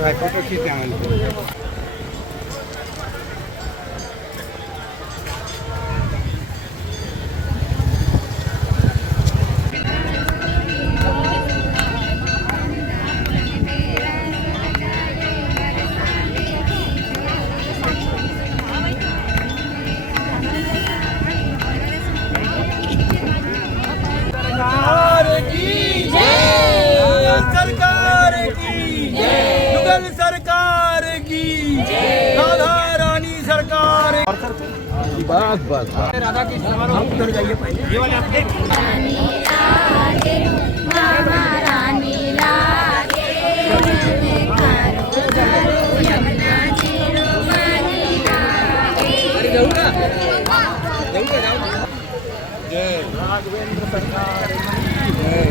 भाई फोटो खींचते हैं। बस बस राधा की हम उधर जाइए पहले ये वाले आप जय राघवेंद्र सरकार की जय।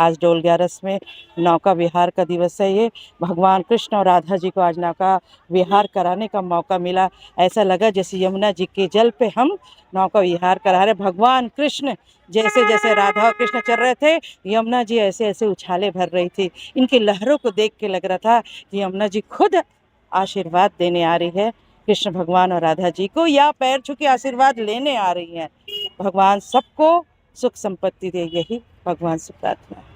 आज डोल 11 में नौका विहार का दिवस है। ये भगवान कृष्ण और राधा जी को आज नौका विहार कराने का मौका मिला। ऐसा लगा जैसे यमुना जी के जल पे हम नौका विहार करा रहे। भगवान कृष्ण जैसे जैसे राधा और कृष्ण चल रहे थे, यमुना जी ऐसे ऐसे उछाले भर रही थी। इनकी लहरों को देख के लग रहा था कि यमुना जी खुद आशीर्वाद देने आ रही है कृष्ण भगवान और राधा जी को, या पैर छू के आशीर्वाद लेने आ रही हैं। भगवान सबको सुख संपत्ति दे, यही भगवान से प्रार्थना है।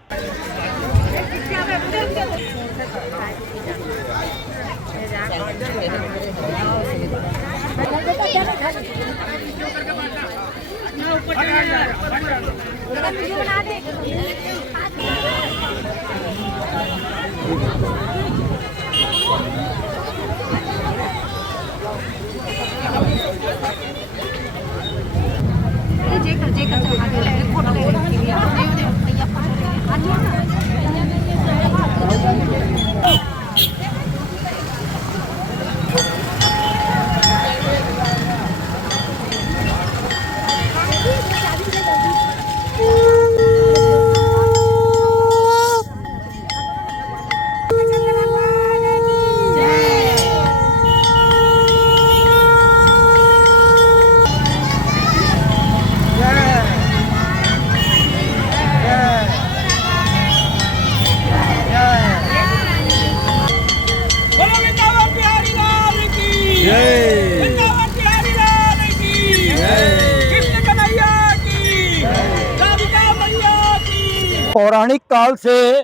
पौराणिक काल से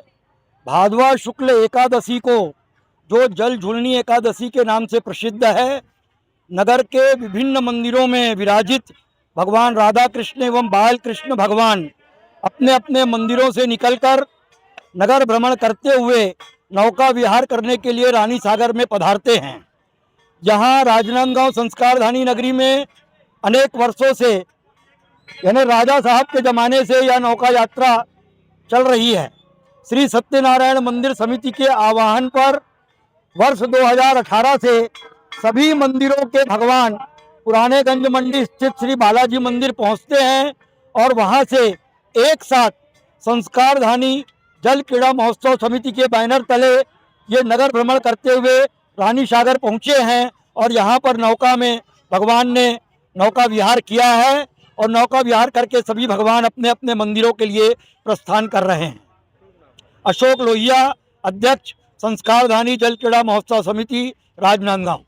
भादवा शुक्ल एकादशी को, जो जल झूलनी एकादशी के नाम से प्रसिद्ध है, नगर के विभिन्न मंदिरों में विराजित भगवान राधा कृष्ण एवं बाल कृष्ण भगवान अपने अपने मंदिरों से निकलकर नगर भ्रमण करते हुए नौका विहार करने के लिए रानी सागर में पधारते हैं। यहाँ राजनांदगांव संस्कारधानी नगरी में अनेक वर्षों से, यानी राजा साहब के ज़माने से यह नौका यात्रा चल रही है। श्री सत्यनारायण मंदिर समिति के आह्वान पर वर्ष 2018 से सभी मंदिरों के भगवान पुराने गंज मंडी स्थित श्री बालाजी मंदिर पहुंचते हैं और वहां से एक साथ संस्कारधानी जल क्रीड़ा महोत्सव समिति के बैनर तले ये नगर भ्रमण करते हुए रानी सागर पहुंचे हैं और यहाँ पर नौका में भगवान ने नौका विहार किया है और नौका विहार करके सभी भगवान अपने अपने मंदिरों के लिए प्रस्थान कर रहे हैं। अशोक लोहिया, अध्यक्ष, संस्कारधानी जल क्रीड़ा महोत्सव समिति, राजनांदगांव।